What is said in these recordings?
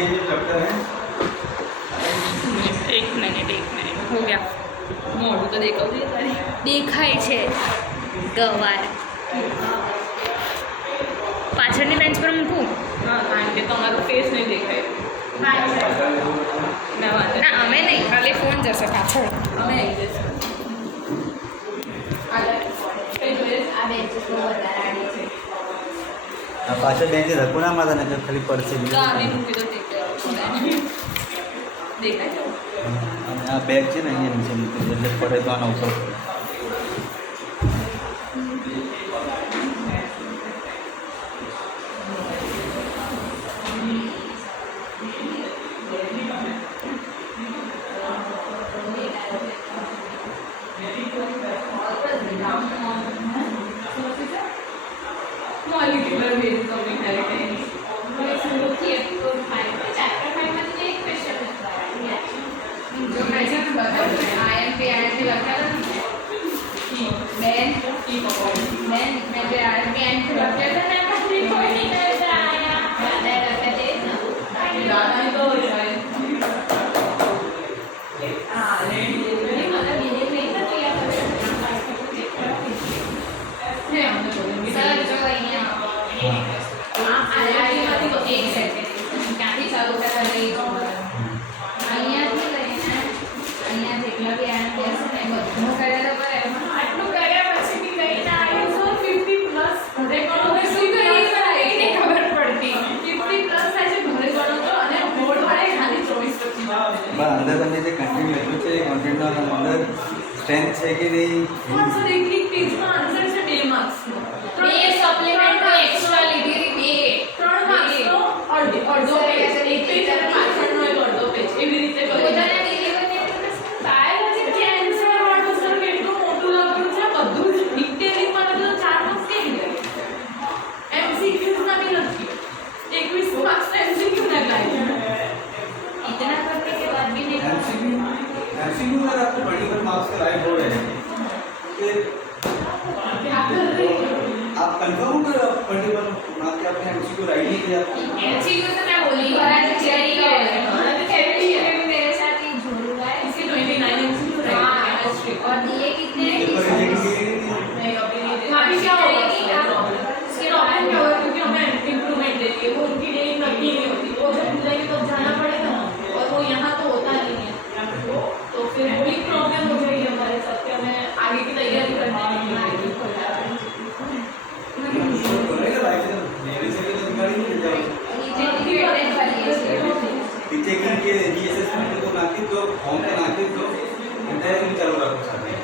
ये जो चैप्टर है एक मिनट हो गया મોઢું તો દેખાવું જોઈએ તારી દેખાય છે ગવાર પાછળની બેન્ચ પર મૂકું હા કારણ કે તમારું ફેસ નહીં દેખાય ના વાંધો ના અમે નહીં ખાલી ફોન જશે પાછળ અમે આવી જઈશું આ બેન્ચીસ બહુ વધારે આડી છે પાછળ બેન્ચે ધક્કો ના મારતા ને ખાલી પડશે ગાડી મૂકી તો દેખાય દેખાય છે અને આ બેગ છે ને અહીંયા નીચે મૂકી દે એટલે પડે તો આના ઉપર પડે. molecular basis of inheritance. जो मैंने बताया आयन पे लगा मैन मैं जो आयन पे लगा था ना कोई नहीं करता आया ज़्यादा रखते थे ना ज़्यादा ही तो शायद मतलब ये नहीं था तो यार नहीं हमने बोलेंगे सर जो અહીંયા આયાથી તો એક સેકન્ડ ક્યાંથી ચાલુ કરવા રહી અહીંયાથી લઈને અહીંયા જેટલા બી આયન બેસે ને બધું કર્યા તો કરે આટલું કર્યા પછી બી લઈને આવ્યું તો 50 પ્લસ ઘરે ગણો તો શું કરી એને ખબર પડતી 50 પ્લસ થાય છે ઘરે ગણો તો અને બોર્ડ વાળે ખાલી 24 પણ અંદર તમને જે કન્ટેન્ટ લખ્યું છે એ કન્ટેન્ટના અંદર સ્ટ્રેન્થ છે કે નહીં સર એક પેજમાં આન્સર છે 2 માર્ક્સનો બે સપ્લિમેન્ટ એક્સ્ટ્રા લીધી હતી 3 માર્ક્સનો અડધો પેજ એક પેજ અને પાછળનો એક અડધો પેજ એવી રીતે કરી પોતાને દીધી બની બાયોલોજી કેન્સર વાળું સર કેટલું મોટું લખ્યું છે બધું જ ડિટેલિંગમાં લખ્યું 4 માર્ક્સ કેમ ગઈ એમસીક્યુઝ માં બી લખ્યું 21 માર્ક્સ એમસીક્યુ ના લાગ્યું इतना करने के बाद भी नहीं एमसीक्यू अगर आपको पर्टिकुलर मार्क्स के राइट हो रहे हैं फिर आप कंफर्म हो कि पर्टिकुलर मार्क्स के आपने एमसीक्यू राइट नहीं किया अच्छी को तो मैं बोली और आज चेरी का मेरे साथ ही झूठ हुआ है इसके 29 एमसीक्यू राइट और दिए कितने पेपर रिजेक्ट किए नहीं अभी नहीं अभी क्या होगा इसके प्रॉब्लम क्या होगा क्योंकि हमें इंप्रूवमेंट देती है वो उनकी डेट नक्की नहीं होती वो जब मिलेगी तो जाना पड़ेगा और वो यहाँ तो होता नहीं है तो फिर वही प्रॉब्लम हो जाएगी हमारे साथ कि हमें आगे की तैयारी करनी है रिजेक्शन के रीअसेसमेंट को नाखित दो फॉर्म पे नाखित दो इंटरव्यू चालू रखो साथ में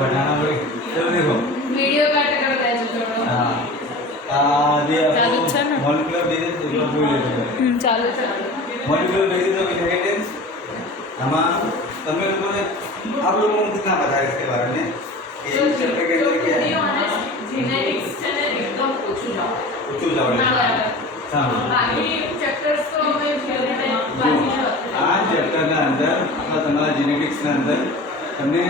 बढ़ाना पड़ेगा चलो देखो वीडियो काट कर दे जो हाँ ये चालू है ना? मॉलिक्यूलर बेसिस चालू है मॉलिक्यूलर बेसिस ऑफ इनहेरिटेंस તમે લોકોને आप लोगों को कितना पता है इसके बारे में कि चैप्टर के अंदर क्या है जेनेटिक्स છે ને એકદમ ઓછું જાવ पूछो जाओ हाँ બાકી ચેપ્ટર્સ તો અમે થિયરી ટાઈપ વાંચી જ આ ચેપ્ટરના અંદર અથવા તમારા જેનેટિક્સના અંદર તમને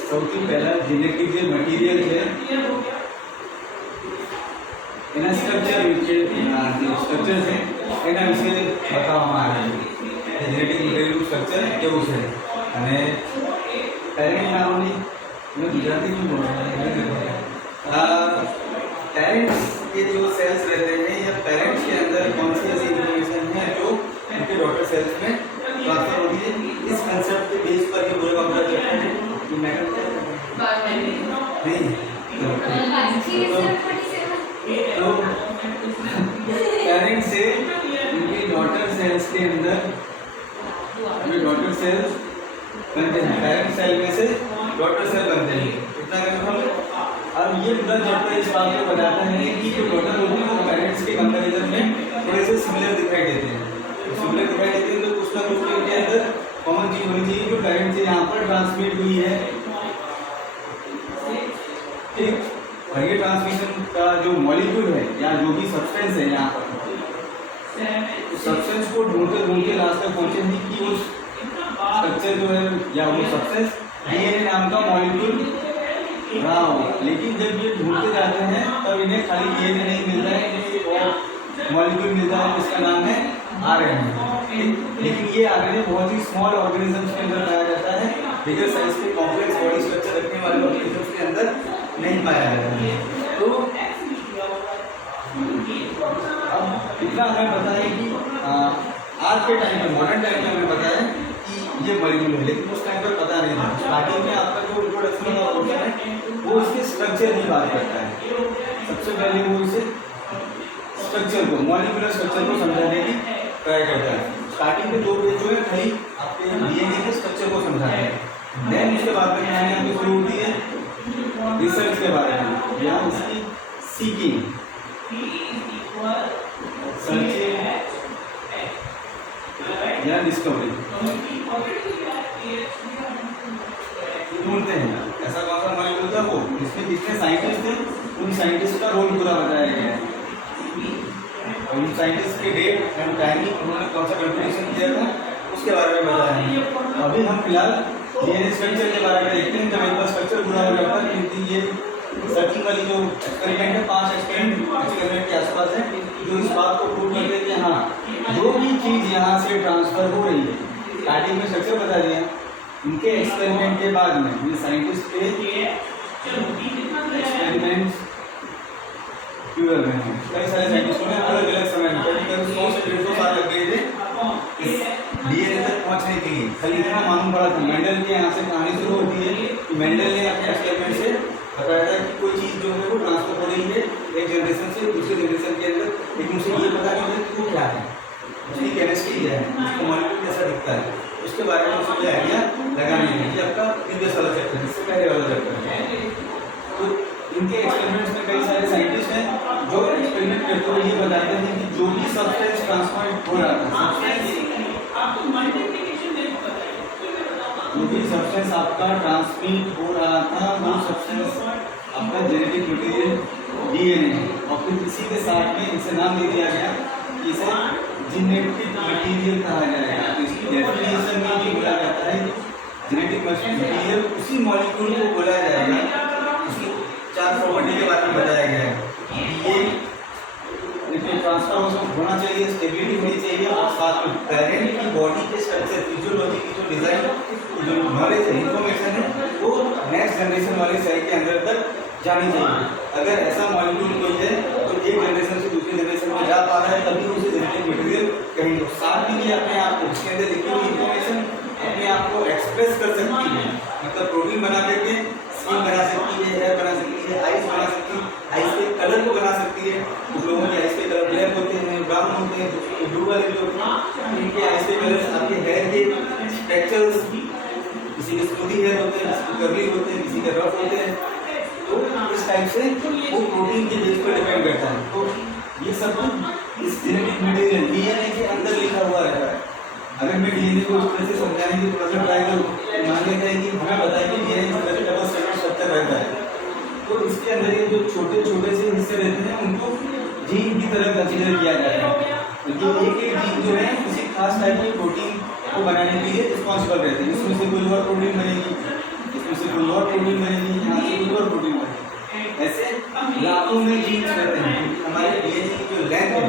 સૌથી પહેલા જેનેટિક જે મટીરિયલ છે એના સ્ટ્રક્ચર વિશે છે એના વિશે બતાવવામાં આવે છે જેનેટિક મટીરિયલનું સ્ટ્રક્ચર કેવું છે અને પેરેન્ટ નામની मैं गुजराती में बोल रहा हूँ पेरेंट्स के जो सेल्स रहते हैं या पेरेंट्स के अंदर कौन सी ऐसी इन्फॉर्मेशन है जो उनके डॉटर सेल्स में ट्रांसफर होती है इस कंसेप्ट के बेस पर ये पूरा काम करते हैं कि मैटर नहीं तो पेरेंट्स से उनके डॉटर सेल्स के अंदर डॉटर सेल्स बनते हैं पेरेंट सेल में से डॉटर सेल बनते हैं इतना कंफर्म है अब ये पूरा चैप्टर इस बात को बताता है कि जो डॉटर होती है वो पेरेंट्स के कंपैरिजन में थोड़े से सिमिलर दिखाई देते हैं सिमिलर दिखाई देते हैं तो कुछ ना कुछ इनके अंदर कॉमन चीज होनी चाहिए जो पेरेंट्स से यहाँ पर ट्रांसमिट हुई है ठीक और ये ट्रांसमिशन का जो मॉलिक्यूल है या जो भी सब्सटेंस है यहाँ पर सब्सटेंस को ढूंढते ढूंढते लास्ट तक पहुंचेंगे कि उस स्ट्रक्चर जो है या वो सब्सटेंस डीएनए नाम का मॉलिक्यूल रहा होगा लेकिन जब ये ढूंढते जाते हैं तब इन्हें खाली डीएनए नहीं मिलता है, और मॉलिक्यूल मिलता है जिसका नाम है आरएनए। लेकिन ये आरएनए बहुत ही स्मॉल ऑर्गेनिजम्स के अंदर पाया जाता है, बिगर साइज के कॉम्प्लेक्स बॉडी स्ट्रक्चर रखने वाले ऑर्गेनिजम्स के अंदर नहीं पाया जाता है। तो अब इतना हमें पता है कि आज के टाइम में, मॉडर्न टाइम में हमें पता है कि ये मॉलिक्यूल है, लेकिन उस टाइम पर पता नहीं था। स्टार्टिंग में आपका जो इंट्रोडक्शन का पोर्शन है वो इसके स्ट्रक्चर की बात करता है। सबसे पहले वो इसे स्ट्रक्चर को, मॉलिक्यूलर स्ट्रक्चर को समझाने की ट्राई करता है। स्टार्टिंग के 2 पेज जो है खाली आपके डीएनए के स्ट्रक्चर को समझाते हैं। देन उसके बाद में कहानी आपको शुरू होती है रिसर्च के बारे में, या उसकी सीकिंग, सर्चिंग या डिस्कवरी, ढूंढते हैं ऐसा कौन सा मॉलिक्यूल था वो, इसमें कितने साइंटिस्ट थे, उन साइंटिस्ट का रोल पूरा बताया गया है, उन साइंटिस्ट के डेट एंड टाइमिंग, उन्होंने कौन सा कंट्रीब्यूशन किया था उसके बारे में बताया है। अभी हम फिलहाल डीएनए स्ट्रक्चर के बारे में देखते हैं। जब एक बार स्ट्रक्चर पूरा हो जाता है, क्योंकि ये सर्चिंग वाली जो एक्सपेरिमेंट है, 5 एक्सपेरिमेंट के आसपास है, जो इस बात को प्रूव करते हैं कि हाँ जो भी चीज़ यहाँ से ट्रांसफर हो रही है, स्टार्टिंग में स्ट्रक्चर बता दिया, उनके एक्सपेरिमेंट के बाद में ये साइंटिस्ट के एक्सपेरिमेंट्स क्यों कर रहे हैं। कई सारे साइंटिस्टों ने अलग अलग समय में, कभी 100 से 150 साल लग गए थे डीएनए तक पहुंचने के लिए। खाली इतना मालूम पड़ा था, मेंडल के यहाँ से कहानी शुरू होती है कि मेंडल ने अपने एक्सपेरिमेंट से बताया था कि कोई चीज़ जो है वो ट्रांसफर हो रही है एक जनरेशन से दूसरे जनरेशन के अंदर, लेकिन उसे ये पता नहीं है कि वो क्या है, उसकी केमिस्ट्री क्या है, उसका मॉलिक्यूल कैसा दिखता है, उसके बारे में उसको आइडिया लगाने के लिए। आपका प्रीवियस वाला चैप्टर है, इससे पहले वाला चैप्टर है। तो इनके एक्सपेरिमेंट्स में कई सारे साइंटिस्ट हैं जो एक्सपेरिमेंट करते हुए ये बताते थे कि जो भी सब्सटेंस ट्रांसफर हो रहा था, जो भी सब्सटेंस आपका ट्रांसमिट हो रहा था, वो सब्सटेंस आपका जेनेटिक मटेरियल डीएनए, और फिर इसी के साथ में इसे नाम दे दिया गया कि इसे जेनेटिक मटेरियल कहा जाएगा। तो इसकी डेफिनेशन में भी बोला जाता है जेनेटिक मटेरियल उसी मॉलिक्यूल को बोला जाएगा, उसकी 4 प्रॉपर्टी के बारे में बताया गया है। ये ट्रांसफॉर्मेशन होना चाहिए, स्टेबिलिटी होनी चाहिए, और साथ में पेरेंट की बॉडी के स्ट्रक्चर, फिजियोलॉजी की जो डिजाइन, जो नॉलेज है, इंफॉर्मेशन है, वो नेक्स्ट जनरेशन वाले सेल के अंदर तक जानी चाहिए। अगर ऐसा मॉलिक्यूल कोई है तो एक जनरेशन से दूसरी जनरेशन में जा पा रहा है, तभी उसे जेनेटिक मटेरियल कहेंगे। साथ में ये अपने आप को, उसके अंदर लिखी हुई इंफॉर्मेशन अपने आप को एक्सप्रेस कर सकती है, मतलब प्रोटीन बना करके स्किन बना सकती है, हेयर बना सकती है, आइज बना सकती है, आइज के कलर को बना सकती है। कुछ लोगों के आइज के कलर ब्लैक होते हैं, ब्राउन होते हैं, कुछ ब्लू वाले जो होते हैं, इनके आइज के कलर आपके हेयर के स्ट्रक्चर्स, किसी के स्मूदी हेयर होते हैं, किसी के कर्ली होते हैं, किसी के रफ होते हैं। तो इस टाइप से वो प्रोटीन के बेस पर डिपेंड करता है। तो ये सब इस जेनेटिक मटेरियल डीएनए के अंदर लिखा हुआ रहता है। अगर मैं डीएनए को उस तरह से समझाने की थोड़ा सा ट्राई करूँ, मान लेते हैं कि हमें पता है कि डीएनए इस तरह से डबल स्ट्रक्चर रहता है, तो इसके अंदर ये जो छोटे छोटे से हिस्से रहते हैं उनको जीन की तरह कंसीडर किया जाता है। तो एक एक जीन जो है किसी खास टाइप की प्रोटीन को बनाने के लिए रिस्पॉन्सिबल रहते हैं। इसमें से कोई और प्रोटीन बनेगी, इसमें से कोई और प्रोटीन बनेगी, यहाँ से कोई और प्रोटीन बनेगी। ऐसे लाखों में जीन्स रहते हैं। हमारे डीएनए की जो लेंथ है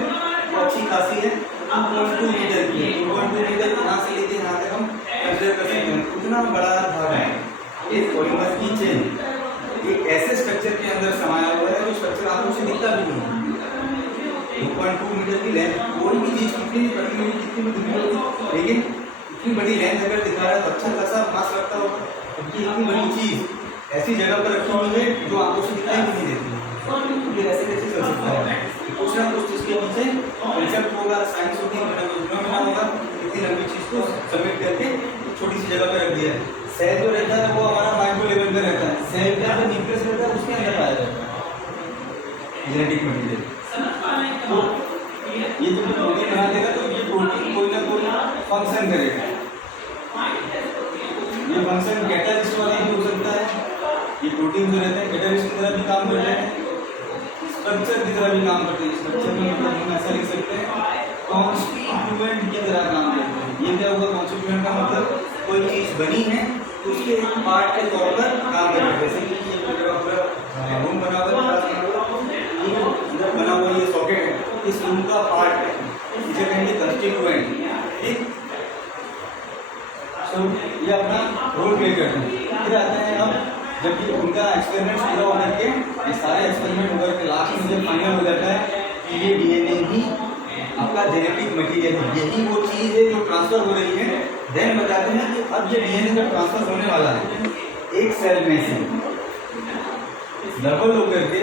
वो अच्छी खासी है, 2.2 मीटर की है। 2.2 मीटर यहाँ से लेके यहाँ तक हम कंसीडर कर सकते हैं, उतना बड़ा भाग है। एक पॉलीमर की चेन एक ऐसे स्ट्रक्चर के अंदर समाया हुआ है जो स्ट्रक्चर आपको से दिखता भी नहीं। 2.2 मीटर की लेंथ, कोई भी चीज कितनी बड़ी होगी, कितनी भी दिखती होगी, लेकिन इतनी बड़ी लेंथ अगर दिखा रहा है तो अच्छा खासा मास लगता होगा। क्योंकि इतनी बड़ी चीज ऐसी जगह पर रखी हुई है जो आंखों से दिखाई भी नहीं देती, फिर ऐसे कैसे चल सकता है? कुछ ना कुछ इसके पीछे कंसेप्ट होगा, साइंस होगी, फिनोमेना होगा। इतनी लंबी चीज को सबमिट करके छोटी सी जगह पर रख दिया है। सेल जो रहता है वो हमारा माइक्रो लेवल पे रहता है। सेल का जो न्यूक्लियस रहता है उसके अंदर पाया जाता है जेनेटिक मटेरियल। तो ये जो प्रोटीन बना देगा तो ये प्रोटीन कोई ना कोई फंक्शन करेगा। ये फंक्शन कैटालिस्ट वाला भी हो सकता है। ये प्रोटीन जो रहते हैं कैटालिस्ट की तरह भी काम करते हैं, स्ट्रक्चर की तरह भी काम करते हैं। स्ट्रक्चर में मतलब हम ऐसा लिख सकते हैं कॉन्स्टिट्यूएंट की तरह काम करते हैं। ये क्या होगा कॉन्स्टिट्यूएंट का मतलब? कोई चीज बनी है तो उसके एक पार्ट के तौर पर काम कर रहे हैं। जैसे कि ये पूरा रूम बना हुआ है, ये इस उनका पार्ट है, इसे कहेंगे कंस्टिट्यूएंट। ठीक, तो ये अपना रोल प्ले करते हैं। फिर आते हैं अब जब ये उनका एक्सपेरिमेंट पूरा होकर के, ये सारे एक्सपेरिमेंट होकर के लास्ट में जब फाइनल हो जाता है कि ये डीएनए ही आपका जेनेटिक मटेरियल है, यही वो चीज़ है जो ट्रांसफर हो रही है। देन बताते हैं कि अब ये डीएनए जब ट्रांसफर होने वाला है एक सेल में से डबल होकर के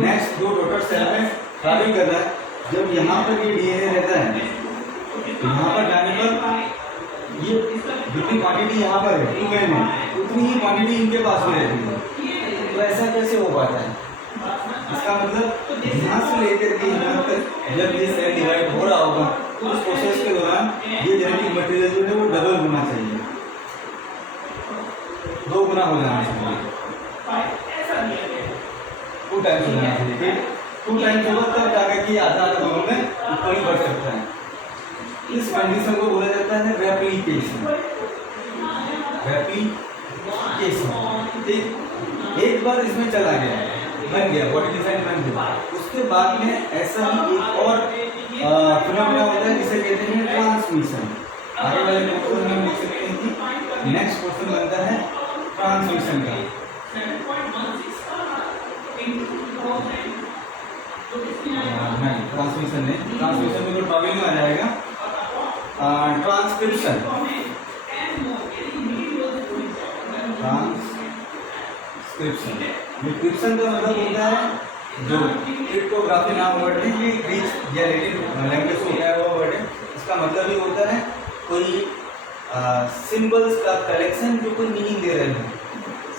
नेक्स्ट दो डॉटर सेल में ट्रैवल कर रहा है। जब यहाँ पर ये डीएनए रहता है तो यहाँ पर जाने पर ये जितनी क्वांटिटी यहाँ पर है 2n है, उतनी ही क्वांटिटी इनके पास में रहती है। तो ऐसा कैसे हो पाता है? इसका मतलब यहाँ से लेकर के यहाँ तक जब ये सेल डिवाइड हो रहा होगा तो उस प्रोसेस के दौरान ये जेनेटिक मटेरियल जो है वो डबल होना चाहिए, 2 गुना हो जाना चाहिए, 2 टाइम्स हो जाना चाहिए। 2 टाइम्स होगा तब जाकर के आधा दोनों में ऊपर ही बढ़ सकता है। इस कंडीशन को बोला जाता है रेप्लिकेशन। ठीक, एक बार इसमें चला गया, बन गया, बॉडी डिजाइन बन गया, उसके बाद में ऐसा ही एक और फिनोमेना होता है जिसे कहते हैं ट्रांसमिशन। आगे वाले क्वेश्चन में हम लिख सकते हैं कि नेक्स्ट क्वेश्चन बनता है ट्रांसमिशन का। नहीं, ट्रांसमिशन नहीं, ट्रांसमिशन में तो टॉपिक में आ जाएगा ट्रांसक्रिप्शन। ट्रांसक्रिप्शन का मतलब होता है जो क्रिप्टोग्राफी नाम वर्ड है, ये ग्रीक या लैटिन लैंग्वेज से होता है वो वर्ड है। इसका मतलब ही होता है कोई सिंबल्स का कलेक्शन जो कोई मीनिंग दे रहे हो,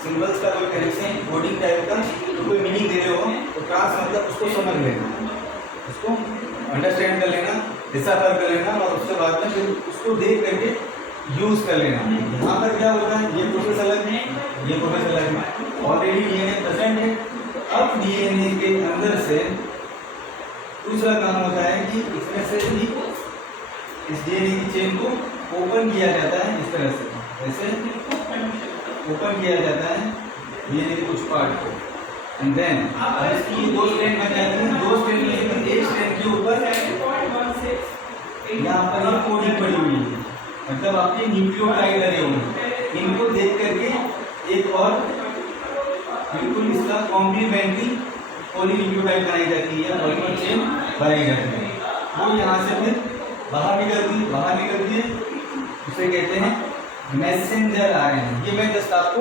सिंबल्स का कोई कलेक्शन कोडिंग टाइप का जो कोई मीनिंग दे रहे हो, तो ट्रांस मतलब उसको समझ लेना, उसको अंडरस्टैंड कर लेना, डिसाइफर कर लेना और उसके बाद में फिर उसको देख करके यूज कर लेना। यहाँ पर क्या होता है, ये प्रोसेस अलग है, ये प्रोसेस अलग है। ऑलरेडी डीएनए प्रेजेंट है, अब डीएनए के अंदर से दूसरा काम होता है कि इसमें से भी इस डीएनए की चेन को ओपन किया जाता है, इस तरह से ऐसे ओपन किया जाता है डीएनए के कुछ पार्ट को, एंड देन इसकी 2 स्ट्रैंड बन जाती है। 2 स्ट्रैंड में से एक स्ट्रैंड के ऊपर यहाँ पर ये कोडिंग पड़ी हुई है, मतलब आपके न्यूक्लियोटाइड लगे हुए हैं। इनको देख करके एक और बिल्कुल इसका कॉम्प्लीमेंट्री पॉलीन्यूक्लियोटाइड बनाई जाती है, पॉलीमर चेन बनाई जाती है। वो यहाँ से फिर बाहर निकल दिए, उसे कहते हैं मैसेंजर आरएनए। ये मैं जस्ट आपको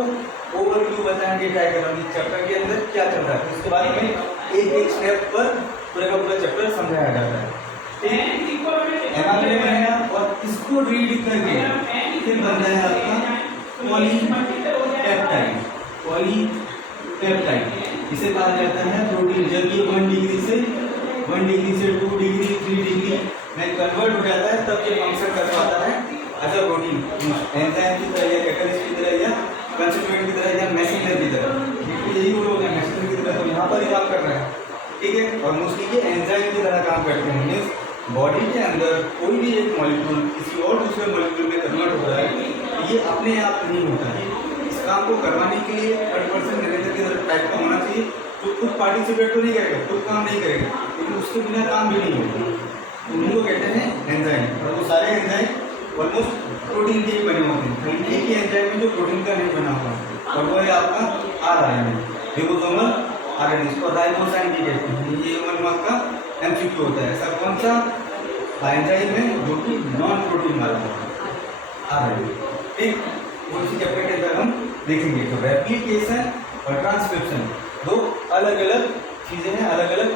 ओवरव्यू बताने की ट्राई कर रहा हूँ चैप्टर के अंदर क्या चल रहा है, उसके बाद में एक स्टेप पर पूरा का पूरा चैप्टर समझाया जाता है। एमआरएनए बनेगा और इसको रीड करके फिर बनता है आपका पॉलीपेप्टाइड। इसे कहा जाता है प्रोटीन। जब ये 1 डिग्री से 2 डिग्री 3 डिग्री में कन्वर्ट हो जाता है तब ये फंक्शन कर पाता है एज अ प्रोटीन, एंजाइम की तरह या कैटलिस्ट की तरह या कंस्टिट्यूएंट की तरह या मैसेंजर की तरह। यही वो लोग हैं मैसेंजर की तरह, तो यहाँ पर ही काम कर रहा है, ठीक है। और मोस्टली ये एंजाइम की तरह काम करते हैं, मीन्स बॉडी के अंदर कोई भी एक मॉलिक्यूल किसी और दूसरे मॉलिक्यूल में कन्वर्ट हो रहा है, ये अपने आप नहीं होता है। इस काम को करवाने के लिए 100% मैनेजर की तरह टाइप का होना चाहिए, जो खुद पार्टिसिपेट तो नहीं करेगा, खुद काम नहीं करेगा, लेकिन उसके बिना काम भी नहीं होगा। उनको कहते हैं एंजाइम, और वो सारे एंजाइम ऑलमोस्ट प्रोटीन के ही बने होते हैं। लेकिन एक ही एंजाइम में जो प्रोटीन का नहीं बना हुआ है, और वो है आपका आरएनए, रिबोसोमल आरएनए, इसको राइबोसाइम भी कहते हैं। ये 1 मार्क का एमसीक्यू होता है। ऐसा कौन सा एंजाइम है जो कि नॉन प्रोटीन वाला है, आरएनए, ठीक। वो इसी चैप्टर के अंदर हम देखेंगे। तो रेप्लिकेशन और ट्रांसक्रिप्शन 2 अलग अलग चीजें हैं, अलग अलग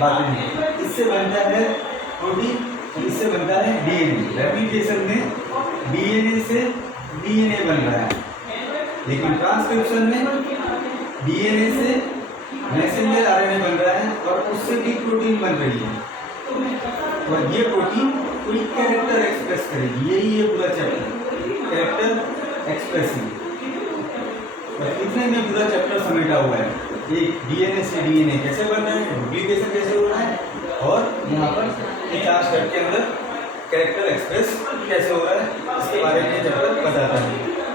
बातें हैं। इससे बनता है प्रोटीन, इससे बनता है डीएनए। रेप्लिकेशन में डीएनए से डीएनए बन रहा है, लेकिन ट्रांसक्रिप्शन में डीएनए से मैसेंजर आरएनए बन रहा है और उससे भी प्रोटीन बन रही है। और ये प्रोटीन कोई कैरेक्टर एक्सप्रेस करेगी, यही है पूरा चैप्टर, कैरेक्टर एक्सप्रेसिंग। इतने में पूरा चैप्टर समेटा हुआ है। एक डीएनए से डीएनए कैसे बन रहा है, डुप्लीकेशन कैसे हो रहा है, और यहाँ पर 4 स्टेप के अंदर कैरेक्टर एक्सप्रेस कैसे हो रहा है, इसके बारे में चैप्टर बताता है।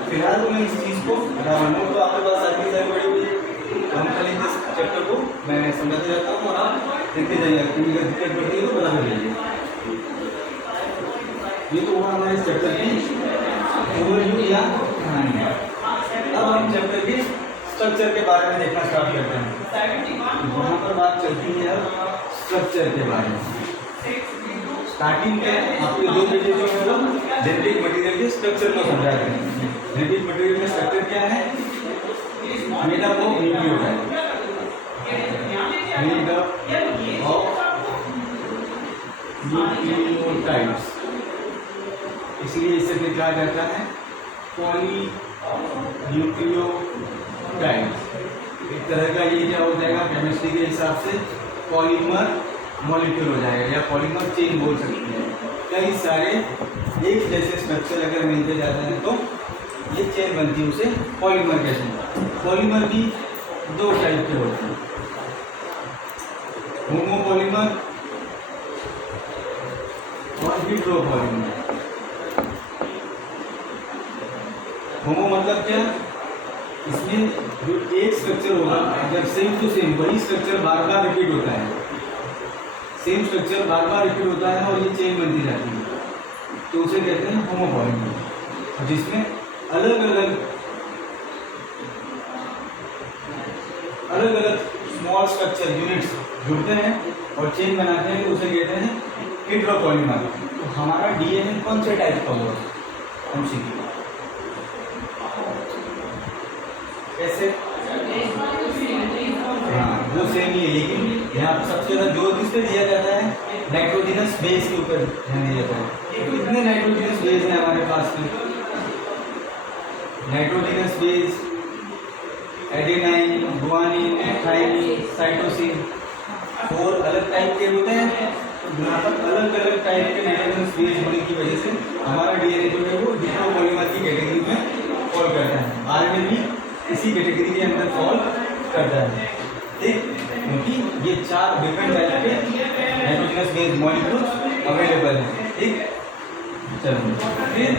फिलहाल तो मैं इस चीज़ को तो आपके पास सारी बड़ी हुई है, हम खाली चैप्टर को मैं समझाते जाता हूँ और आप देखते जाइएगा, क्योंकि अगर दिक्कत पड़ती है तो बता दीजिए। ये तो हुआ हमारे चैप्टर की ओवरव्यू या कहानी। अब हम चैप्टर के स्ट्रक्चर के बारे में देखना स्टार्ट करते हैं। वहाँ पर बात चलती है अब स्ट्रक्चर के बारे में। स्टार्टिंग में आपके दो पेजेज जो है वो जेनेटिक मटेरियल के स्ट्रक्चर को समझाते हैं। जेनेटिक मटेरियल का स्ट्रक्चर क्या है? Made up of nucleotide, made up of nucleotides, इसलिए इसे भी कहा जाता है पॉली न्यूक्लियोटाइड। एक तरह का ये क्या हो जाएगा केमिस्ट्री के हिसाब से पॉलीमर मॉलिक्यूल हो जाएगा या पॉलीमर चेन बोल सकते हैं। कई सारे एक जैसे स्ट्रक्चर अगर मिलते जाते हैं तो ये चेन बनती है, उसे पॉलीमर कहते हैं। पॉलीमर भी दो टाइप के होते हैं, होमोपॉलीमर और हेटेरोपॉलीमर। होमो मतलब क्या? इसमें जो एक स्ट्रक्चर होगा जब सेम टू सेम वही स्ट्रक्चर बार बार रिपीट होता है, सेम स्ट्रक्चर बार बार रिपीट होता है और ये चेन बनती जाती है, तो उसे कहते हैं होमोपॉलीमर। जिसमें अलग अलग स्मॉल स्ट्रक्चर यूनिट्स जुड़ते हैं और चेन बनाते हैं, तो उसे कहते हैं हेटेरोपॉलीमर। तो हमारा डीएनए कौन से टाइप का होगा? हम सीखेंगे कैसे। हाँ वो सेम ही है, लेकिन यहाँ पर सबसे ज़्यादा जोर किस पे दिया जाता है? नाइट्रोजनस बेस के ऊपर ध्यान दिया जाता है। कितने नाइट्रोजनस बेस हैं हमारे पास में? Nitrogenous base adenine, guanine, thymine, cytosine, 4 अलग टाइप के होते हैं। यहाँ पर अलग अलग टाइप के नाइट्रोजनस बेस होने की वजह से हमारा डीएनए जो है वो हेटेरोपॉलीमर की कैटेगरी में फॉल करता है। आरएनए भी इसी कैटेगरी के अंदर फॉल करता है, ठीक, क्योंकि ये 4 डिफरेंट टाइप के नाइट्रोजनस बेस मॉलिक्यूल्स अवेलेबल हैं, ठीक। चलो फिर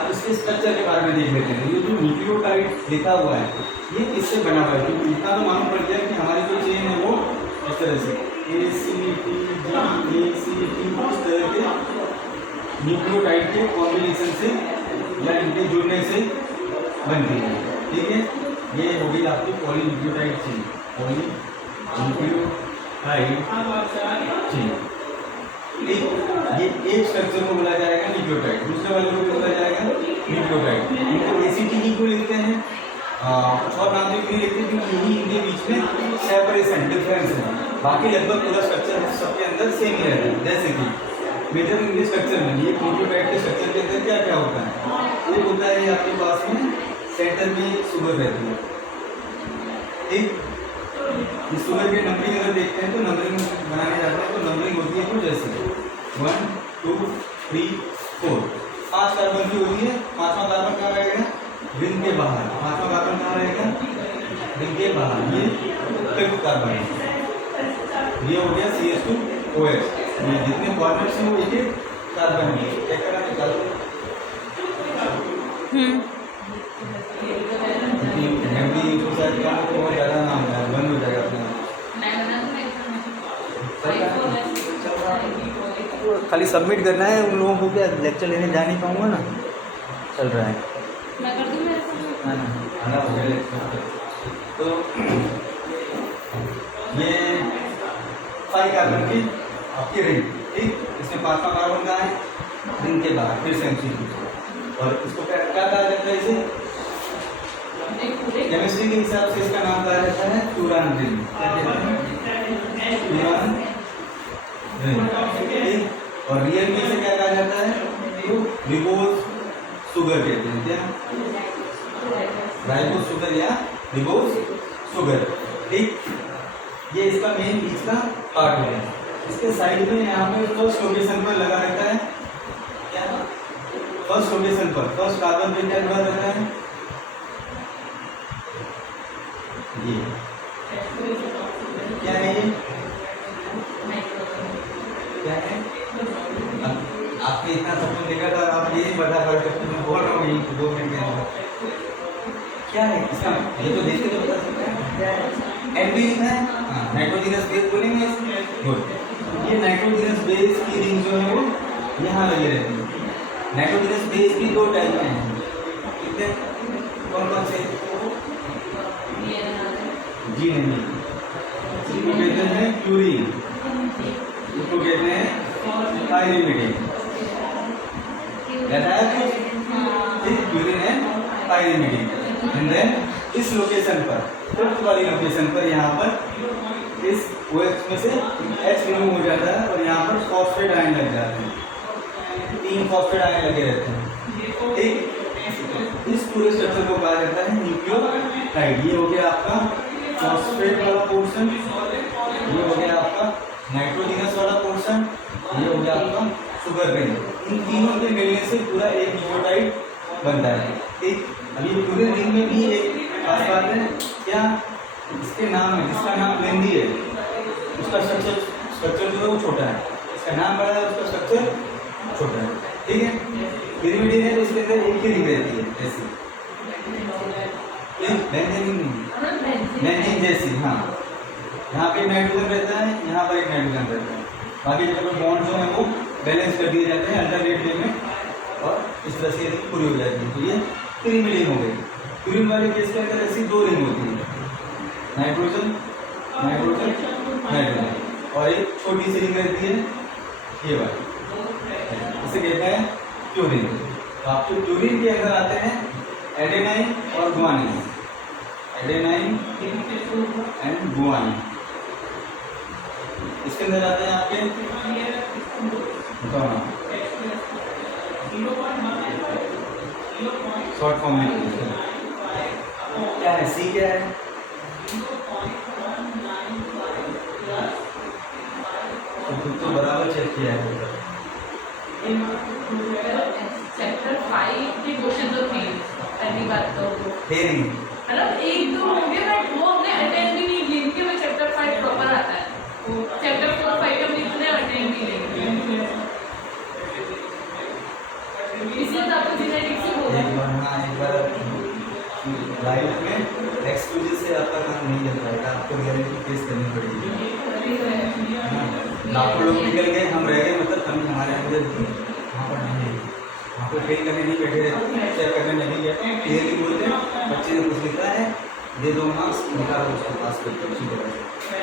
अब इसके स्ट्रक्चर के बारे में देख लेते हैं। ये जो न्यूक्लियोटाइड लिखा हुआ है ये किससे बना हुआ है? क्योंकि इतना तो मालूम पड़ गया कि हमारी जो चेन है वो इस तरह से ACTG इस तरह के न्यूक्लियोटाइड के कॉम्बिनेशन से या इनके जुड़ने से बनती है, ठीक है। ये हो गई आपकी पॉलीन्यूक्लियोटाइड चेन, पॉलीन्यूक्लियोटाइड चेन, ठीक। ये एक स्ट्रक्चर को बोला जाएगा न्यूक्लियोटाइड, दूसरे वाले को बोला जाएगा न्यूक्लियोटाइड। इनको ACTG को लिखते हैं, और नाम भी लिखते हैं क्योंकि यही इनके बीच में सेपरेशन डिफरेंस है। बाकी लगभग पूरा स्ट्रक्चर सबके अंदर सेम ही रहता है। जैसे कि मेजर इनके स्ट्रक्चर में ये न्यूक्लियोटाइड के स्ट्रक्चर के अंदर क्या क्या होता है? एक होता है आपके पास में सेंटर में शुगर रहती है, ठीक। इस शुगर के नंबरिंग अगर देखते हैं तो नंबरिंग बनाने जाते हैं तो नंबरिंग होती है कुछ जैसे 1 2 3 4, 5 कार्बन की होती है। 5वां कार्बन कहाँ रहेगा? रिंग के बाहर। 5वां कार्बन कहाँ रहेगा? रिंग के बाहर। ये 5th कार्बन है, ये हो गया CH2OH। ये जितने कॉर्नर्स हैं वो एक कार्बन है। क्या करना है? कार्बन मेमोरी को शायद क्या बहुत ज़्यादा नाम है, बंद हो जाएगा अपना। खाली सबमिट करना है उन लोगों को, क्या लेक्चर लेने जा नहीं पाऊंगा ना, चल रहा है। मैं कर दूं मेरे को? आना हो गया लेक्चर। तो ये 5 कार्बन की आपकी रिंग, ठीक। इसमें 5वां कार्बन कहाँ है? रिंग के बाहर, फिर से MC। और इसको क्या कहा जाता है? इसे केमिस्ट्री के हिसाब से इसका नाम कहा जाता है फ्यूरान रिंग। Furan ring. और रियल में इसे क्या कहा जाता है? तो रिबोज शुगर कहते हैं। क्या? राइबोज शुगर या रिबोज शुगर, ठीक। ये इसका मेन बीच का पार्ट है। इसके साइड में यहाँ पे फर्स्ट लोकेशन पर लगा रहता है क्या? फर्स्ट लोकेशन पर फर्स्ट कार्बन पे क्या लगा रहता है? ये क्या है? ये क्या है? आपने इतना सब कुछ देखा था, आप ये नहीं बता पा रहे, मैं बोल रहा हूँ यही 2 मिनट के अंदर। क्या है इसका? ये तो देख के तो बता सकते हैं क्या है। नाइट्रोजन है, हाँ नाइट्रोजनस बेस बोलेंगे गुड। ये नाइट्रोजनस बेस की रिंग जो है वो यहाँ लगी रहती है। नाइट्रोजनस बेस भी दो टाइप के हैं, ठीक है, कौन कौन से? जी नहीं, इसको कहते हैं क्यूरीन, इसको कहते हैं पायरिमिडिन। याद आया कुछ? क्यूरीन है पायरिमिडिन। एंड देन इस लोकेशन पर, फिफ्थ वाली लोकेशन पर, यहाँ पर इस OH में से H रिमूव हो जाता है और यहाँ पर फॉस्फेट आयन लग जाते हैं, 3 फॉस्फेट आयन लगे रहते हैं, ठीक। इस पूरे स्ट्रक्चर को कहा जाता है न्यूक्लियोटाइड। ये हो गया आपका फॉस्फेट वाला पोर्शन, ये हो गया आपका नाइट्रोजनस वाला पोर्शन, ये हो गया आपका शुगर रिंग। इन तीनों के मिलने से पूरा एक न्यूक्लियोटाइड बनता है, ठीक। अभी पूरे रिंग में भी एक खास बात है, क्या इसके नाम है, जिसका नाम लेंदी है उसका स्ट्रक्चर जो है वो छोटा है, इसका नाम बड़ा है उसका स्ट्रक्चर छोटा है, ठीक है। पिरामिड है तो इसके अंदर एक ही रिंग रहती है ऐसी, बेंजीन जैसी, हाँ। यहाँ पे नाइट्रोजन रहता है, यहाँ पर एक नाइट्रोजन रहता है, बाकी जगह बॉन्ड जो है वो बैलेंस कर दिए जाते हैं अल्टरनेट वे में, और इस तरह से रिंग पूरी हो जाती है। तो ये पिरामिड हो गई। पिरामिड वाले केस के अंदर ऐसी 2 रिंग होती है, नाइट्रोजन नाइट्रोजन नाइट्रोजन, और एक छोटी सी रिंग रहती है ये वाली, इसे कहते हैं क्यूरीन। तो आपके क्यूरीन के अंदर आते हैं एडेनाइन और गुआनिन, एडेनाइन एंड गुआनिन। इसके अंदर आते हैं आपके शॉर्ट फॉर्म में क्या है, सी क्या है? तो बराबर चेक किया है। चैप्टर 5 के क्वेश्चन तो थे, पहली बात तो थे नहीं, मतलब 1-2 होंगे, बट वो हमने अटेंड भी नहीं किए, क्योंकि वो चैप्टर 5 प्रॉपर आता है, चैप्टर 4-5 हमने इतने अटेंड भी नहीं किए, इसलिए तो आपको जेनेटिक्स से बोला। एक बार लाइफ में एक्सक्यूज से आपका काम नहीं चल पाएगा, आपको रियलिटी फेस करनी पड़ेगी। लाखों लोग निकल गए, हम रह गए, मतलब कमी हमारे अंदर वहाँ पर नहीं है, वहाँ पर फेल करने नहीं बैठे रहते, चेक करने नहीं गए, क्लियरली बोलते हैं बच्चे ने कुछ लिखा है दे दो मार्क्स, निकालो उसको पास करके उसी तरह से,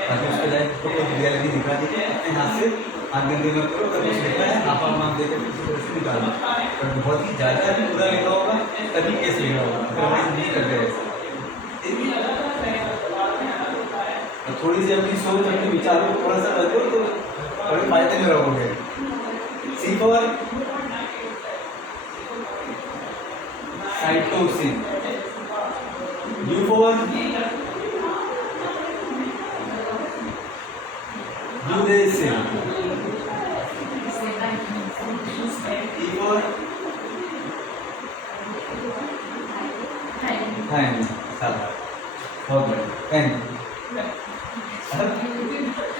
ताकि उसके लाइफ को कोई रियलिटी दिखा दीजिए, अपने हाथ से हाथ गंदे मत करो, अगर कुछ लिखा है आप मार्क्स देकर किसी तरह से निकालो। पर बहुत ही ज़्यादा भी पूरा लिखा होगा तभी केस लिखा होगा, अदरवाइज नहीं करते ऐसे। थोड़ी सी अपनी सोच, अपने विचारों को थोड़ा सा बदलो तो बड़े फायदे में रहोगे। C for cytosine, U for uracil, E for thymine. बहुत बढ़िया,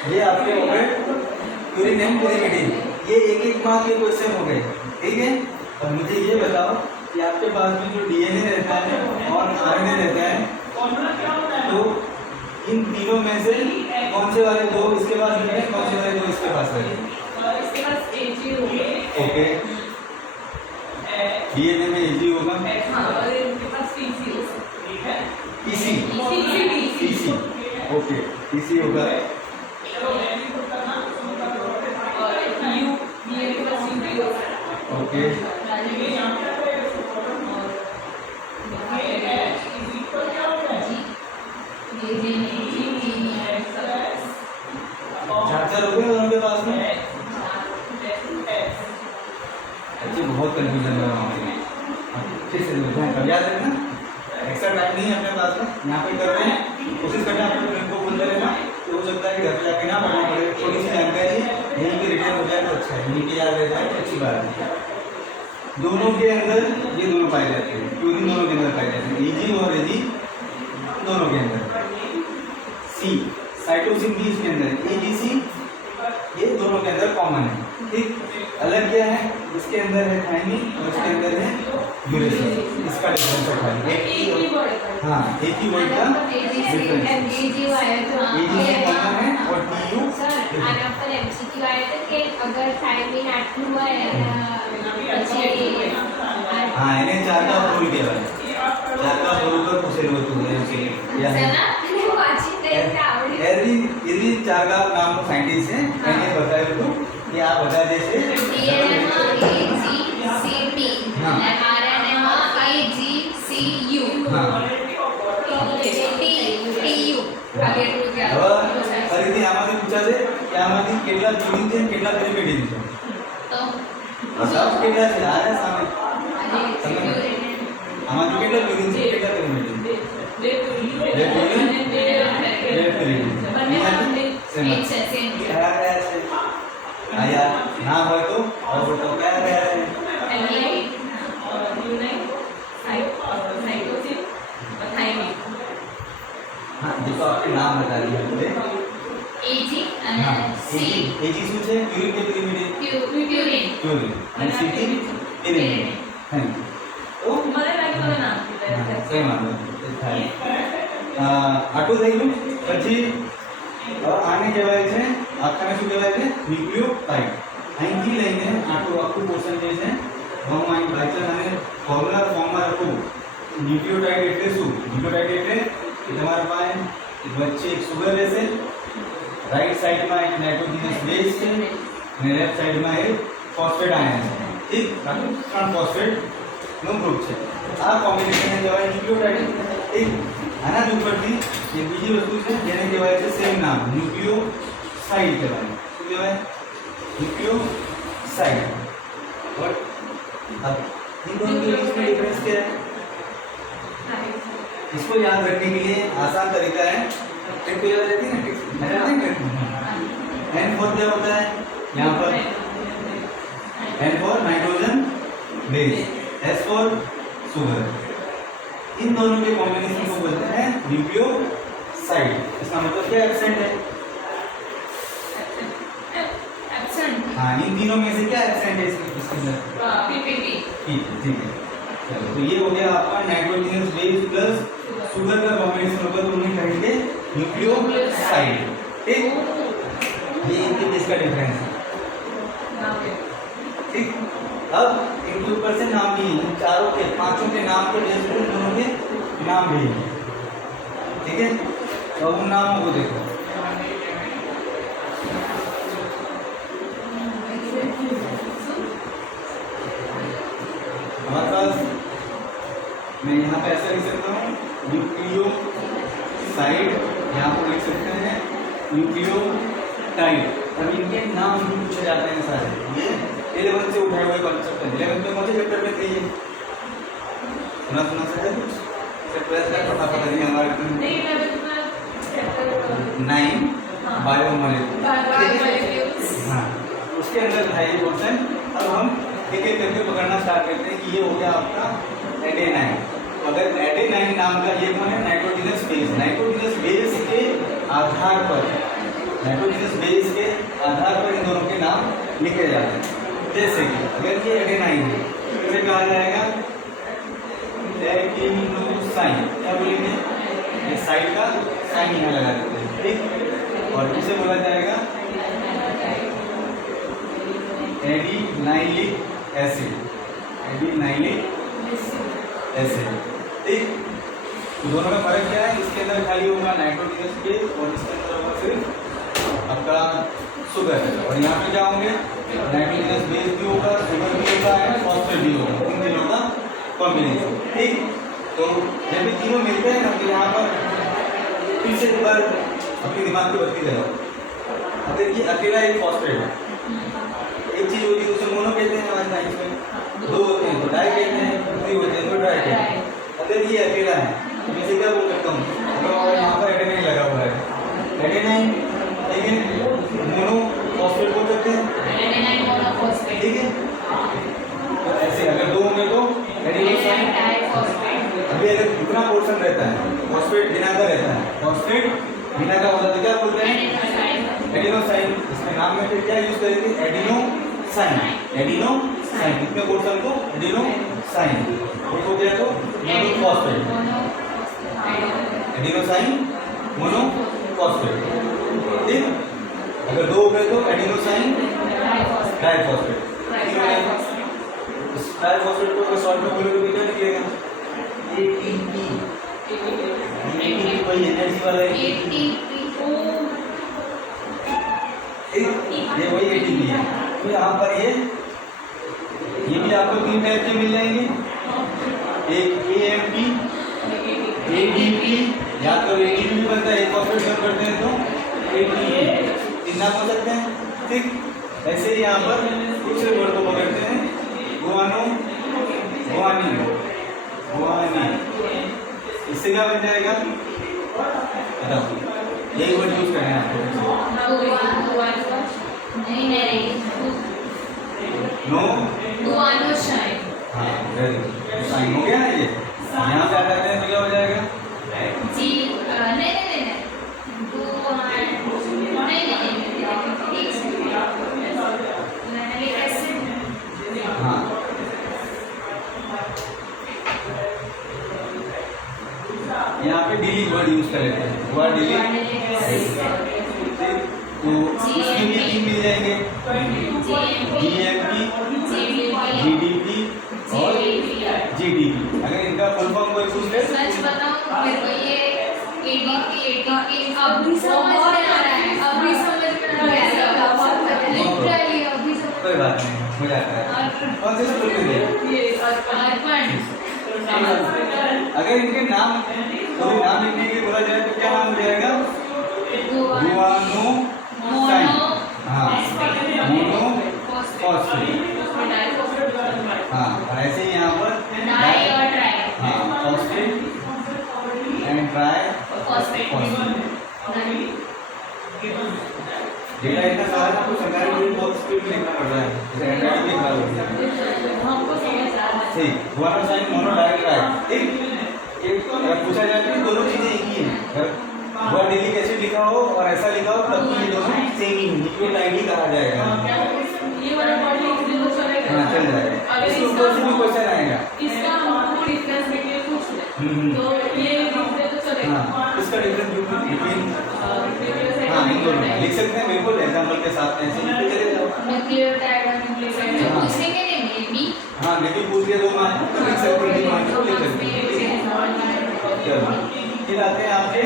ये आपके हो गए क्यूरीन एंड पिरामिडिन। ये एक मार्क के क्वेश्चन हो गए, ठीक है। और मुझे ये बताओ कि आपके पास में जो डीएनए रहता है और आरएनए रहता है, तो इन तीनों में से कौन से वाले दो इसके पास रहते हैं, कौन से वाले दो इसके पास रहते हैं? इसके पास एजी होगा, ओके, डीएनए में एजी होगा, हाँ, और इनके पास पीसी होगा, पीसी, पीसी, ओके, पीसी होगा, और यू ये के पास यूपी होगा, ओके, चार्जर हो गए उनके पास में। अच्छी बहुत कंफ्यूजन में अच्छे से कब याद रखना, एक्स्ट्रा टाइम नहीं है अपने पास में, यहाँ पे कर रहे हैं, कोशिश करना अपने फ्रेंड को बोलते रहना, तो हो सकता है कि घर पे जाके ना पढ़ना पड़े, थोड़ी सी जानकारी यहीं पे रिटेन हो जाए तो अच्छा है, यहीं पे याद रह जाए तो अच्छी बात है। दोनों के अंदर ये दोनों पाए जाते हैं, क्यूरीन दोनों के अंदर पाए जाते हैं, एजी और एजी दोनों के अंदर। सी साइटोसिन भी इसके अंदर, एजीसी ये दोनों के अंदर कॉमन है। ठीक, अलग क्या है, इसके अंदर है थायमिन और इसके अंदर है यूरेसिल, इसका डिफरेंस है खाली एक ही वर्ड का। हाँ एक ही वर्ड का डिफरेंस। MCQ आया था AGC कॉमन है और TU સર આના પર MCQ આયા હતા કે અગર થાઇમિન આટલું હોય પછી हाँ એને चार का फूल કહેવાય, चार का फूल પર પૂછેલું હતું એમસી યાદ સના વાંચી તે આવડી એરવી ચાર का નામ નો સાયન્ટિસ્ટ છે, એને બતાવ્યું હતું કે આ બધા જે છે DNA માં AGCT હા. અને RNA માં AGCU હા TU આ કેટલું કે હવે ફરીથી આમાંથી પૂછાશે કે આમાંથી કેટલા પ્યુરિન છે અને કેટલા પેરિમેડિન છે, તો બતાવો કેટલા છે આના સામે આજે આમાંથી કેટલા પ્યુરિન છે કેટલા પેરિમેડિન છે, બે પેરિમેડિન સેમ એક છે સેમ છે કયા કયા છે આયા ના હોય તો હવે તો કયા કયા છે हाँ देखो आपके नाम बता दिए हमने AG અને हाँ C एजी શું છે પ્યુરિન કે પેરિમેડિન પ્યુરિન પ્યુરિન અને સીટી પેરિમેડિન है तो કઈ વાંધો નહીં થાય આટલું થઈ ગયું પછી આને કહેવાય છે આખાને શું કહેવાય છે ન્યુક્લિયોટાઇડ, અહીંથી લઈને આખું પોર્શન જે છે હું અહીં વાંચન અને ફોર્મ્યુલા ફોર્મમાં લખું ન્યુક્લિયોટાઇડ એટલે શું, ન્યુક્લિયોટાઇડ એટલે કે તમારા પાસે વચ્ચે એક સુગર રહેશે, રાઈટ સાઈડમાં એક નાઇટ્રોજનસ બેઝ છે અને લેફ્ટ સાઈડમાં એક ફોસ્ફેટ આયન છે, ઠીક, ત્રણ ફોસ્ફેટ નું ગ્રુપ છે, આ કોમ્બિનેશનને કહેવાય ન્યુક્લિયોટાઇડ, ઠીક। આના જ ઉપરથી એક બીજી વસ્તુ છે જેને કહેવાય છે સેમ નામ ન્યુક્લિયોસાઇડ કહેવાય, શું કહેવાય न्यूक्लियोसाइड, और अब इन दोनों के बीच में डिफरेंस क्या है, इसको याद रखने के लिए आसान तरीका है, ट्रिक को याद रहती है ना, N फॉर क्या होता है यहाँ पर, N for nitrogen base, S for sugar, इन दोनों के कॉम्बिनेशन को बोलते हैं न्यूक्लियोसाइड। इसका मतलब क्या एब्सेंट है, हाँ इन तीनों में से क्या एब्सेंट है इसके अंदर, PPP ठीक है चलो, तो ये हो गया आपका नाइट्रोजनस बेस प्लस शुगर का कॉम्बिनेशन होगा तो उन्हें कहेंगे न्यूक्लियोसाइड, ठीक, ये इनके बीच का डिफरेंस है, ठीक। अब इनके ऊपर से नाम भी, इन चारों के पांचों के नाम के बेस पर दोनों के नाम भी, ठीक है, तो अब उन नामों को देखो, हमारे पास मैं यहाँ पे ऐसा लिख सकता हूँ न्यूक्लियोसाइड, यहाँ पर लिख सकते हैं न्यूक्लियोटाइड। अब इनके नाम भी पूछे जाते हैं सारे, ये 11 से उठाए हुए कॉन्सेप्ट है, 11 में मुझे चैप्टर में थे ये सुना से है कुछ चैप्टर का पता पता नहीं हमारे 9 बायोमोलिक्यूल्स, हाँ उसके अंदर था ये क्वेश्चन। अब हम एक एक करके पकड़ना स्टार्ट करते हैं कि ये हो गया आपका एडेनाइन। अगर एडेनाइन नाम का ये कौन है, नाइट्रोजनस बेस, नाइट्रोजनस बेस के आधार पर, नाइट्रोजनस बेस के आधार पर इन दोनों के नाम लिखे जाते हैं। जैसे कि अगर ये एडेनाइन है इसे कहा जाएगा एडिनोसाइन, क्या बोलेंगे, ये साइड का साइन यहाँ लगा देते हैं, ठीक, और इसे बोला जाएगा एडिनाइलिक एसिड, एडिनाइलिक एसिड, ठीक। तो दोनों में फर्क क्या है, इसके अंदर खाली होगा नाइट्रोजनस बेस और इसके अंदर होगा सिर्फ आपका शुगर, और यहाँ पे क्या होंगे नाइट्रोजनस बेस भी होगा, शुगर भी होगा एंड फॉस्फेट भी होगा, इन तीनों का कॉम्बिनेशन, ठीक। तो जब ये तीनों मिलते हैं ना तो यहाँ पर फिर से एक बार अपने दिमाग की बत्ती लगाओ, अगर ये अकेला एक फॉस्फेट है, एक चीज होती है उसे मोनो कहते हैं हमारे साइंस में, दो होते हैं तो डाई कहते हैं, तीन होते हैं तो ट्राई कहते हैं। अगर ये अकेला है तो मैं क्या बोल सकता हूँ, अगर यहाँ पर एडेनाइन लगा हुआ है, एडेनाइन लेकिन मोनो फॉस्फेट बोल सकते हैं, एडेनाइन मोनोफॉस्फेट, ठीक है। तो ऐसे अगर दो होंगे तो एडिनोसाइन, डाइफॉस्फेट, अभी अगर इतना पोर्शन रहता है फॉस्फेट बिना का रहता है, फॉस्फेट बिना का होता है तो क्या बोलते हैं एडिनोसाइन। इसके नाम में फिर क्या यूज करेंगे, एडिनो साइन, एडिनो साइन, कितने कोड था हमको? एडिनो साइन, और हो गया तो मोनोफॉस्फेट, एडिनो साइन मोनोफॉस्फेट, ठीक। अगर दो हो गए तो एडिनो साइन डाइफॉस्फेट, डाइफॉस्फेट को अगर शॉर्ट में बोलोगे तो क्या निकलेगा? एटीपी, एटीपी कोई एनर्जी वाला है, ये वही एटीपी है। तो यहाँ पर ये भी आपको 3 टाइप के मिल जाएंगे, एक एएमपी, एडीपी, या तो एडीपी भी बनता है, एक फॉस्फेट कम करते हैं तो एटीपी, तीन नाम हो सकते हैं, ठीक। ऐसे ही यहाँ पर दूसरे वर्ड को पकड़ते हैं, गुआनो, गुआनिन, गुआनिन, इससे क्या बन जाएगा? यही वर्ड यूज करना है आपको। नो गुआनोसाइन, हाँ वेरी गुड, साइन हो गया ना। ये यहाँ से आ जाते हैं तो क्या हो जाएगा? जी नहीं हाँ यहाँ पे डिलीट वर्ड यूज कर लेते हैं, वर्ड डिलीट, तो इसमें भी 3 मिल जाएंगे, जीएमपी, जीडीपी और जीडीपी। अगर इनका फुल फॉर्म कोई पूछ ले, सच बताऊं मेरे को ये एडीपी अभी समझ में आ रहा है, अभी समझ में आ रहा है, लिटरली अभी समझ। कोई बात नहीं, हो जाता है। कौन से स्कूल में थे? अर्पण। अगर इनके नाम कोई नाम लिखने के बोला जाए तो क्या नाम हो जाएगा? गुआनो साइन, हाँ मोनोफॉस्फेट, हाँ। और ऐसे ही यहाँ पर डाई और ट्राई, हाँ phosphate and try phosphate. Data इतना सारा ना, कुछ सरकारी में बहुत स्पीड में लिखना पड़ रहा है, जैसे हैंडराइटिंग भी खराब होती है, हमको समझ आ रहा है। ठीक। गुआनो साइन मोनो डाई ट्राई, ठीक। एक अगर पूछा जाए कि दोनों चीजें एक ही हैं, अगर गुआनिलिक एसिड लिखा हो और ऐसा लिखा हो तब भी ये दोनों सेम ही न्यूक्लियोटाइड ही कहा जाएगा। ये वाला पढ़ लीजिए तो चलेगा। हाँ चल जाएगा, अगर इसके ऊपर से भी क्वेश्चन आएगा। इसका हमको डिफरेंस निकले पूछ ले तो ये लिख दे तो चलेगा। हाँ इसका डिफरेंस बिटवीन, हाँ इन दोनों में लिख सकते हैं बिल्कुल, एग्जांपल के साथ ऐसे लिख के चले जाओ। न्यूक्लियोटाइड और न्यूक्लियोसाइड हाँ। पूछेंगे नहीं मे बी। हाँ मे भी पूछ लिया तो मान लिख सकते हैं, नहीं मान तो लिख सकते हैं। चलो फिर आते हैं आपके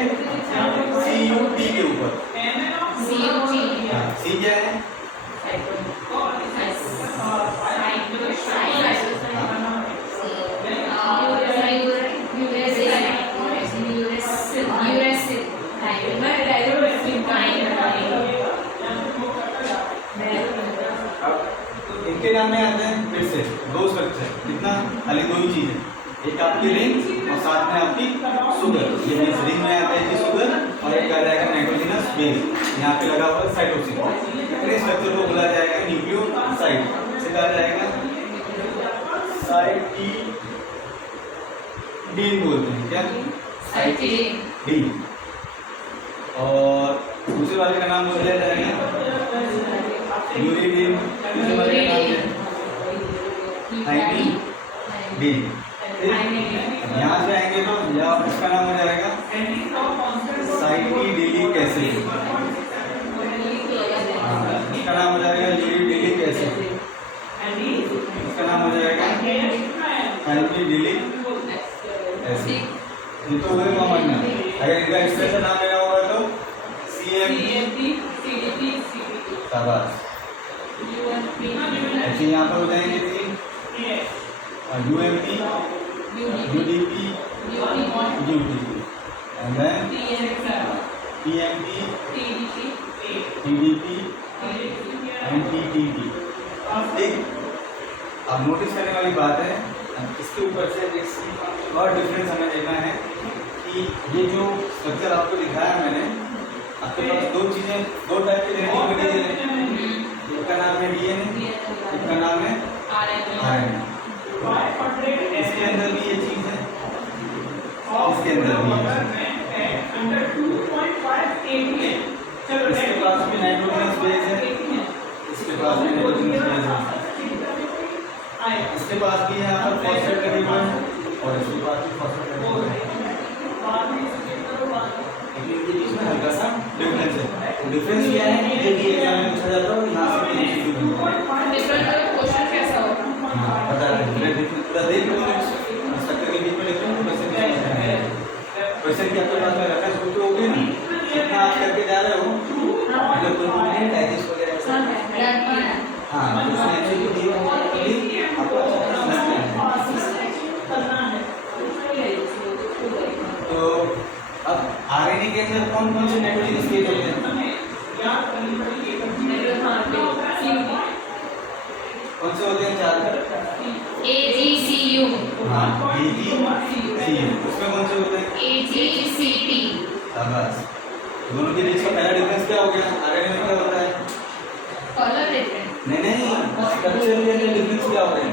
CUT के ऊपर। CUT हाँ सी क्या है? इनके नाम में आते हैं फिर से 2 स्ट्रक्चर, कितना? खाली 2 ही चीजें, एक आपकी रिंग और साथ में आपकी शुगर। ये रिंग में आता है शुगर और एक आ जाएगा नाइट्रोजनस बेस, यहाँ पे लगा हुआ है साइटोसिन। इतने स्ट्रक्चर को बोला जाएगा न्यूक्लियोसाइड, से कहा जाएगा साइटिडीन बोलते हैं, क्या? साइटिडीन। और दूसरे वाले का नाम बोला जाएगा यूरिडीन, दूसरे वाले का नाम थाइमिडीन। यहाँ से आएंगे तो इसका नाम हो जाएगा साइटिडिलिक एसिड, इसका नाम हो जाएगा यूरिडिलिक एसिड, इसका नाम हो जाएगा थाइमिडीलिक एसिड। ये तो हुए कॉमन नाम। अगर इनका स्पेशल नाम लेना होगा तो CMP, शाबाश। ऐसे यहाँ पर हो जाएंगे 3, UMP, UDP, UTP, and then PMP, TDP and TTP। ठीक, अब नोटिस करने वाली बात है, इसके ऊपर से एक और डिफरेंस हमें देखना है कि ये जो स्ट्रक्चर आपको दिखाया मैंने, आपके पास 2 चीजें, 2 टाइप के जेनेटिक मटेरियल है, एक का नाम है DNA, एक का नाम है RNA। इसके अंदर भी ये चीज है, इसके अंदर भी इसके पास भी नाइट्रोजनस बेस है, इसके पास भी नाइट्रोजनस बेस है। इसके पास भी यहाँ पर फॉस्फेट लगे हुए हैं और इसके पास भी फॉस्फेट लगे हुए हैं, लेकिन इनके बीच में हल्का सा डिफरेंस है। तो डिफरेंस क्या है ये भी एग्जाम में पूछा जाता है और यहाँ से भी MCQ बनता है। डिफरेंट वाला क्वेश्चन कैसा होगा? हाँ, पता है पूरा देख लो स्ट्रक्चर के बीच में डिफरेंस वैसे भी क्वेश्चन की आपके पास में रेफरेंस बुक तो होगी ना, कितना आप करके जा रहे हो मतलब कोई नहीं डाइजेस्ट वगैरह ऐसा। हाँ उसमें MCQ दिया हुआ है तभी आपको अच्छा समझना है। तो अब RNA के अंदर कौन कौन से नाइट्रोजन स्टेज होते हैं? कौन से होते हैं? 4। AGCU, हाँ AGCU। उसमें कौन से होते हैं? AGCT। बस दोनों के बीच का पहला डिफरेंस क्या हो गया? RNA में क्या होता है? Colour different. नहीं स्ट्रक्चर के अंदर डिफरेंस क्या होता है?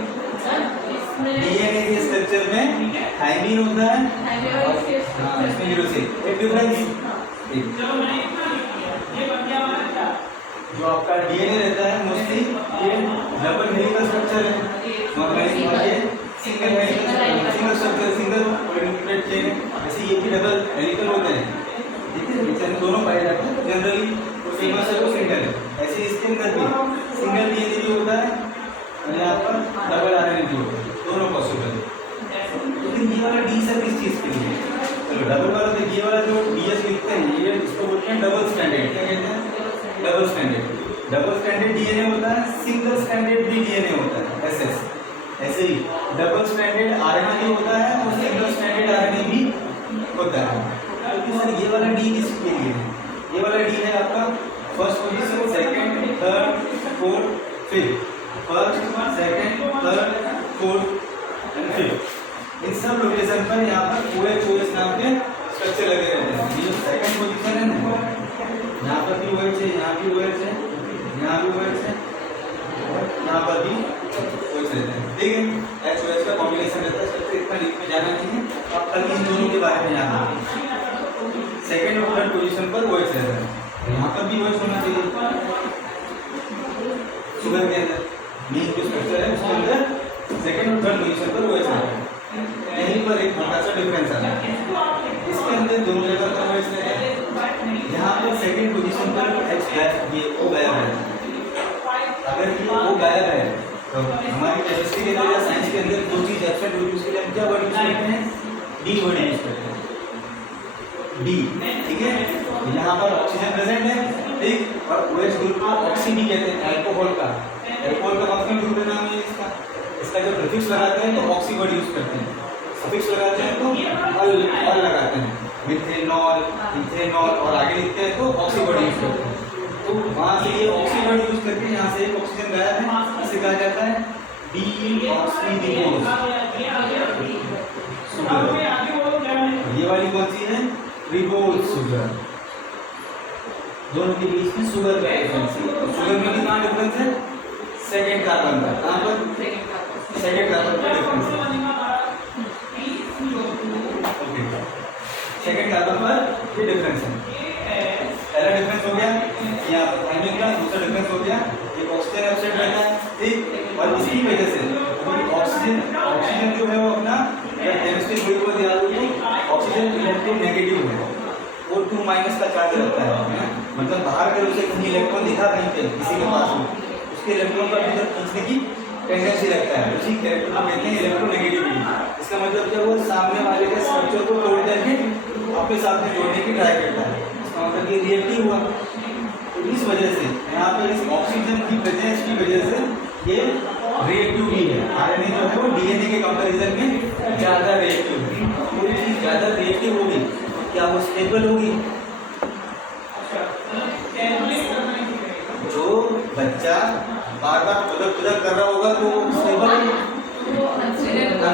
DNA के स्ट्रक्चर में थाइमिन होता है और हाँ इसमें यूरोसिल। एक डिफरेंस जो आपका DNA रहता है मोस्टली ये डबल हेलिकल स्ट्रक्चर है, नॉर्मली ये single structure single polynucleotide chain है, ऐसे ये भी डबल हेलिकल होते हैं। ठीक है, चेन दोनों पाए जाते हैं जनरली फेमस है वो सिंगल है। ऐसे इसके अंदर भी सिंगल DNA भी होता है और यहाँ पर डबल RNA भी होता है, दोनों पॉसिबल है। लेकिन ये वाला D सर किस चीज के लिए? चलो डबल वाला देखिए, ये वाला जो DS लिखते हैं ये इसको बोलते हैं डबल स्टैंडर्ड। क्या कहते हैं? Double standard. Double standard DNA होता है, सिंगल स्टैंडर्ड भी DNA होता है SS। ऐसे ही डबल स्टैंडर्ड RNA भी होता है और सिंगल स्टैंडर्ड RNA भी होता है। तो सर ये वाला D किस के लिए है? ये वाला D है आपका first position, second, third, fourth, fifth. First, second, third, fourth and fifth, इन सब लोकेशन पर यहाँ पर OH नाम के स्ट्रक्चर लगे रहते हैं। ये जो सेकंड पोजीशन है ना, यहाँ पर भी OH है, यहाँ भी OH है, यहाँ भी OH है और यहाँ पर भी OH रहते हैं। ठीक है, HOH का कॉम्बिनेशन रहता है। स्ट्रक्चर इतना डीप में जाना नहीं है, आप कल इन दोनों के बारे में जानना है। सेकंड और थर्ड पोजीशन पर OH रहता है, यहाँ पर भी OH होना चाहिए। शुगर के अंदर मेन जो स्ट्रक्चर है उसके अंदर सेकंड और थर्ड पोजीशन पर OH रहता है। यहीं पर एक छोटा सा डिफरेंस आता है, इसके अंदर दोनों जगह पर OH रहता है। यहाँ पर सेकंड पोजीशन पर H ये O गायब है। अगर ये O गायब है तो हमारी केमिस्ट्री के अंदर या साइंस के अंदर दो चीज एब्सेंट होगी, उसके लिए हम क्या वर्ड यूज करते हैं? D वर्ड यूज करते हैं, D। ठीक है, यहाँ पर ऑक्सीजन प्रेजेंट है, ठीक, और OH ग्रुप को ऑक्सी भी कहते हैं, अल्कोहल का फंक्शनल ग्रुप का नाम है इसका। इसका जब प्रीफिक्स लगाते हैं तो ऑक्सी वर्ड यूज करते हैं, सफिक्स लगाते हैं तो अल लगाते हैं, मिथेनॉल, इथेनॉल और आगे लिखते हैं तो ऑक्सी वर्ड यूज करते हैं। तो वहां से ये ऑक्सी वर्ड यूज करके यहाँ से एक ऑक्सीजन गायब है, इसे कहा जाता है डीऑक्सीरिबोज शुगर। ये वाली कौन सी है? Ribose sugar. दोनों के बीच में शुगर का डिफरेंस है। शुगर में कितना डिफरेंस है? सेकंड कार्बन का, कहाँ पर? सेकंड कार्बन का डिफरेंस है। ओके, सेकंड कार्बन पर ये डिफरेंस है। पहला डिफरेंस हो गया यहाँ पर थाइमिन का, दूसरा डिफरेंस हो गया ये ऑक्सीजन एब्सेंट रहता है, ठीक, और इसी वजह से ऑक्सीजन जो है वो अपना केमिस्ट्री बुक को दिया तो ऑक्सीजन इलेक्ट्रॉन नेगेटिव है, वो 2 माइनस का चार्ज रहता है, मतलब बाहर अगर उसे कहीं इलेक्ट्रॉन दिखा कहीं पे किसी के पास में, उसके इलेक्ट्रॉन का भीतर खींचने की टेंडेंसी रखता है, उसी कैरेक्टर को कहते हैं इलेक्ट्रोनेगेटिविटी। इसका मतलब क्या, वो सामने वाले के स्ट्रक्चर को तोड़ करके अपने साथ में जोड़ने की ट्राई करता है, इसका मतलब ये रिएक्टिव हुआ। तो इस वजह से यहाँ पे इस ऑक्सीजन की प्रेजेंस की वजह से ये रिएक्टिव भी है। आरएनए जो है वो डीएनए के कंपैरिजन में ज्यादा रिएक्टिव है। कोई चीज ज्यादा रिएक्टिव होगी क्या वो स्टेबल होगी? जो बच्चा बार बार उधर कर रहा होगा तो स्टेबल अनस्टेबल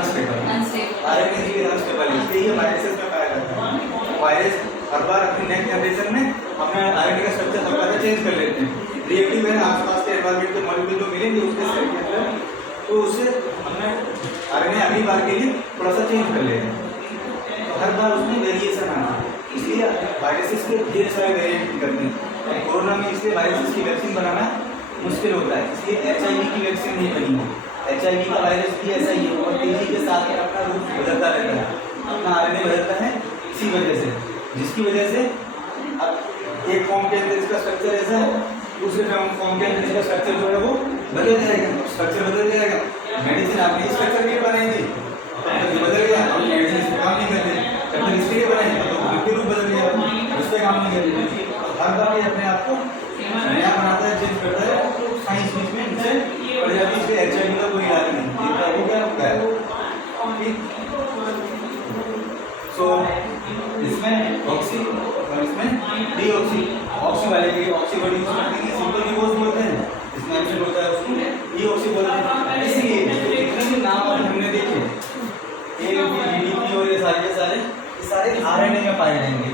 आरएनए भी अनस्टेबल है, इसलिए ये वायरसेस में पाया जाता है। वायरस हर बार अपनी नेक्स्ट जनरेशन में अपना आरएनए का स्ट्रक्चर हर बार चेंज कर लेते हैं। रिएक्टिव है आसपास के एनवायरनमेंट के मॉलिक्यूल जो मिलेंगे उसके सेल के अंदर, तो उससे हमने आरएनए अगली बार के लिए थोड़ा सा चेंज कर लेते हैं, तो हर बार उसमें वेरिएशन आना है, इसलिए वायरसेस के ढेर सारे वेरिएंट करते हैं। कोरोना में इसलिए वायरसेस की वैक्सीन बनाना मुश्किल होता है, इसलिए HIV की वैक्सीन नहीं बनी है। HIV का वायरस भी ऐसा ही है और तेजी के साथ में अपना रूप बदलता रहता है, अपना RNA बदलता है इसी वजह से, जिसकी वजह से अब एक फॉर्म के अंदर इसका स्ट्रक्चर ऐसा है, दूसरे फॉर्म के अंदर इसका स्ट्रक्चर जो है वो बदल जाएगा, स्ट्रक्चर बदल जाएगा। मेडिसिन आपने इस स्ट्रक्चर के लिए बनाई थी तो ये बदल गया, अब मेडिसिन इस पे काम नहीं करते, जब तक इसके लिए बनाई तो उसके रूप बदल गया, इस पे काम नहीं करते। हर बार ये अपने आप को नया बनाता है, चेंज करता है, तो साइंस बीच में इनसे पड़ जाती है, इसलिए HIV का कोई इलाज नहीं, जिनका हो गया हो गया। ठीक, सो इसमें ऑक्सी और इसमें डीऑक्सी, ऑक्सी वाले के लिए ऑक्सी वर्ड यूज करते हैं, सिंपल डिवोर्स बोलते हैं, इसमें एंशन होता है उसको डीऑक्सी बोलते हैं। इसलिए जितने भी नाम हमने देखे AUG, DDP और ये सारे RNA में पाए जाएंगे,